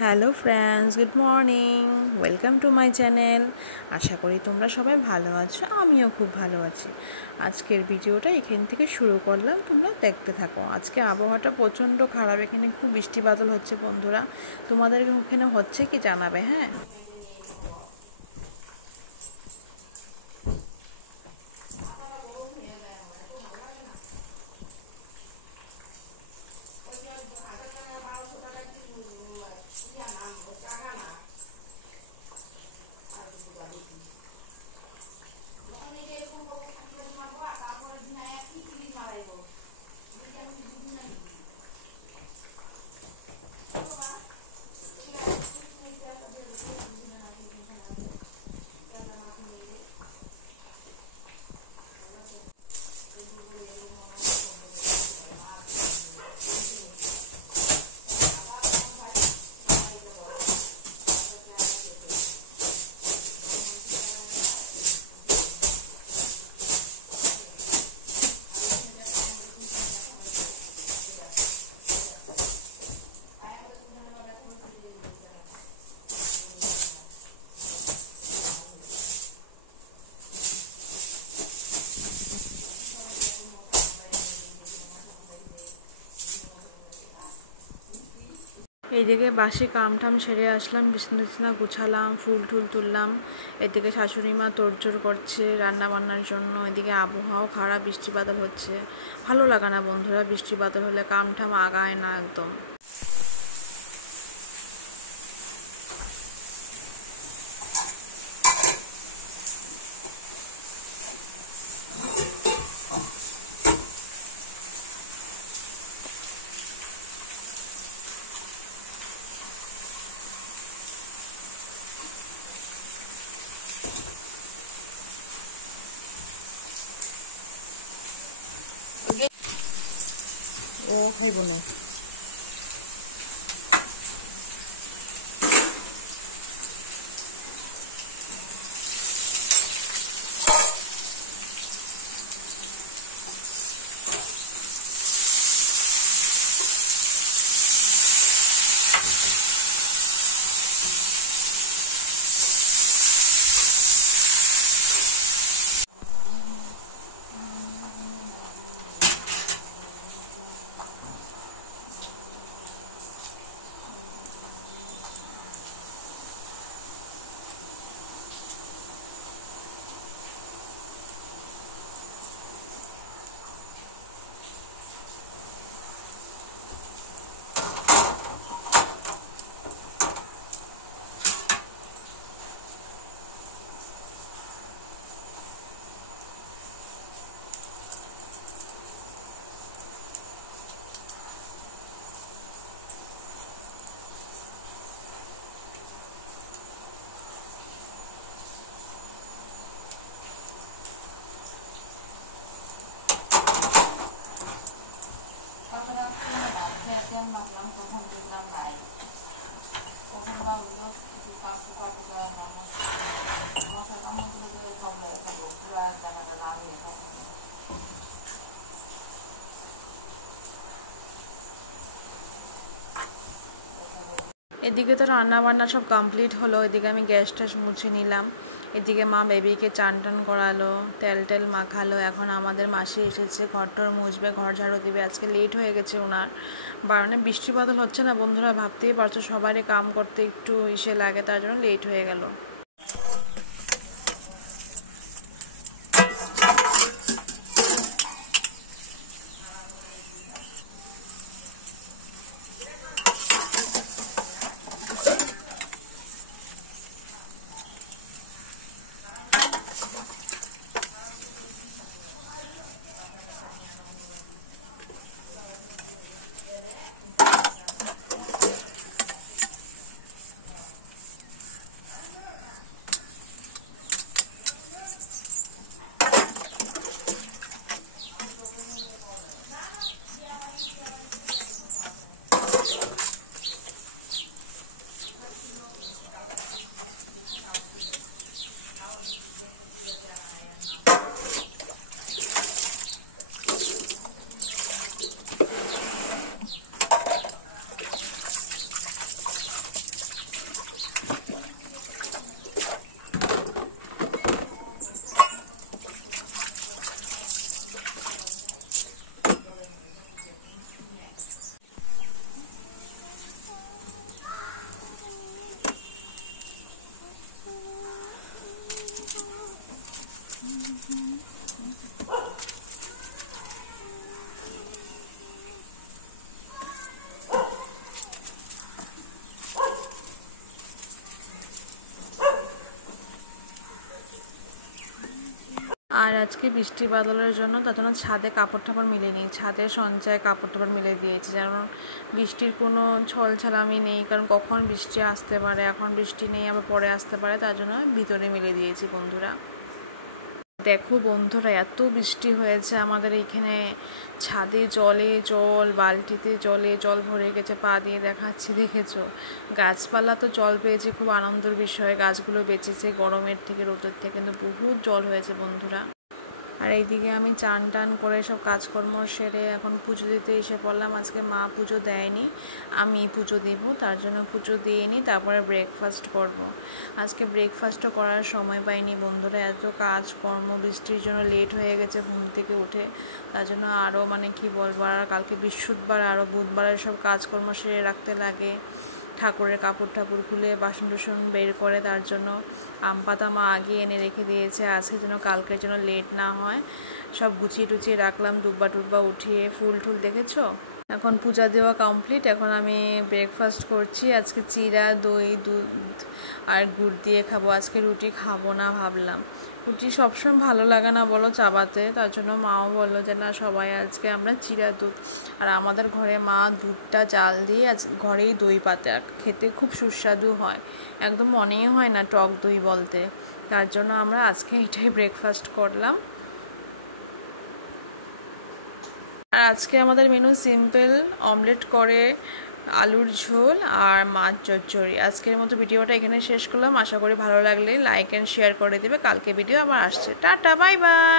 Hello friends, good morning. Welcome to my channel. আশা করি তোমরা সবাই ভালো আছো, আমিও খুব ভালো আছি। আজকের ভিডিওটা এখান থেকে শুরু করলাম, তোমরা দেখতে থাকো। আজকে আবহাওয়াটা প্রচণ্ড খারাপ, এখানে খুব বৃষ্টি বাদল হচ্ছে বন্ধুরা। তোমাদের ওখানে হচ্ছে কি জানাবে, হ্যাঁ। এইদিকে বাসি কামঠাম সেরে আসলাম, বিছানা টিছানা গুছালাম, ফুল টুল তুললাম। এদিকে শাশুড়ি মা তোড়জোড় করছে রান্না বান্নার জন্য। এদিকে আবহাওয়াও খারাপ, বৃষ্টি বাদল হচ্ছে। ভালো লাগে না বন্ধুরা, বৃষ্টি বাদল হলে কামঠাম আগায় না একদম। ও খাইব না। এদিকে তো রান্না বান্না সব কমপ্লিট হলো। এদিকে আমি গ্যাস ট্যাস মুছে নিলাম। এদিকে মা বেবিকে চান টান করালো, তেল টেল মাখালো। এখন আমাদের মাসি এসেছে, ঘর টর মুছবে, ঘর ঝাড়ু দিবে। আজকে লেট হয়ে গেছে ওনার, বারণে বৃষ্টি বাদল হচ্ছে না বন্ধুরা, ভাবতেই পারছো সবারই কাম করতে একটু ইসে লাগে, তার জন্য লেট হয়ে গেল। আজকে বৃষ্টি বাদলের জন্য তার জন্য ছাদে কাপড় টাপড় মিলে নিই, ছাদে সঞ্চয় কাপড় টাপড় মিলে দিয়েছি, যেমন বৃষ্টির কোনো ছলছালামি নেই, কারণ কখন বৃষ্টি আসতে পারে, এখন বৃষ্টি নেই আবার পরে আসতে পারে, তার জন্য ভিতরে মিলে দিয়েছি বন্ধুরা। দেখো বন্ধুরা, এত বৃষ্টি হয়েছে আমাদের এইখানে, ছাদে জলে জল, বালতিতে জল ভরে গেছে, পা দিয়ে দেখাচ্ছি, দেখেছো? গাছপালা তো জল পেয়েছে, খুব আনন্দের বিষয়, গাছগুলো বেঁচেছে গরমের থেকে, রোদের থেকে, কিন্তু বহুত জল হয়েছে বন্ধুরা। আর এইদিকে আমি চান টান করে সব কাজকর্ম সেরে এখন পুজো দিতে এসে পড়লাম। আজকে মা পুজো দেয়নি, আমি পুজো দিব, তার জন্য পুজো দিয়ে নিই, তারপরে ব্রেকফাস্ট করব। আজকে ব্রেকফাস্টও করার সময় পাইনি বন্ধুরা, এত কাজকর্ম, বৃষ্টির জন্য লেট হয়ে গেছে ঘুম থেকে উঠে, তার জন্য আরও কি বলবো, আর কালকে বৃহস্পতিবার, আরও বুধবারের সব কাজকর্ম সেরে রাখতে লাগে, ঠাকুরের কাপড় খুলে বাসন টুসন বের করে, তার জন্য আম পাতা মা আগে এনে রেখে দিয়েছে আজকে, যেন কালকের জন্য লেট না হয়। সব গুছিয়ে টুচিয়ে রাখলাম, দুব্বা উঠিয়ে, ফুল টুল দেখেছো। এখন পূজা দেওয়া কমপ্লিট, এখন আমি ব্রেকফাস্ট করছি। আজকে চিড়া, দই, দুধ আর গুড় দিয়ে খাবো, আজকে রুটি খাবো না ভাবলাম। রুটি সবসময় ভালো লাগে না বলো চাবাতে, তার জন্য মাও বললো যে না, সবাই আজকে আমরা চিড়া দুধ, আর আমাদের ঘরে মা দুধটা জাল দিয়ে আজ ঘরেই দই পাতে, খেতে খুব সুস্বাদু হয়, একদম মনেই হয় না টক দই বলতে, তার জন্য আমরা আজকে এটাই ব্রেকফাস্ট করলাম। আর আজকে আমাদের মেনু সিম্পল, অমলেট করে, আলুর ঝোল আর মাছ চচ্চড়ি। আজকের মতো ভিডিওটা এখানে শেষ করলাম, আশা করি ভালো লাগলে লাইক অ্যান্ড শেয়ার করে দেবে। কালকে ভিডিও আবার আসছে, টাটা, বাই বাই।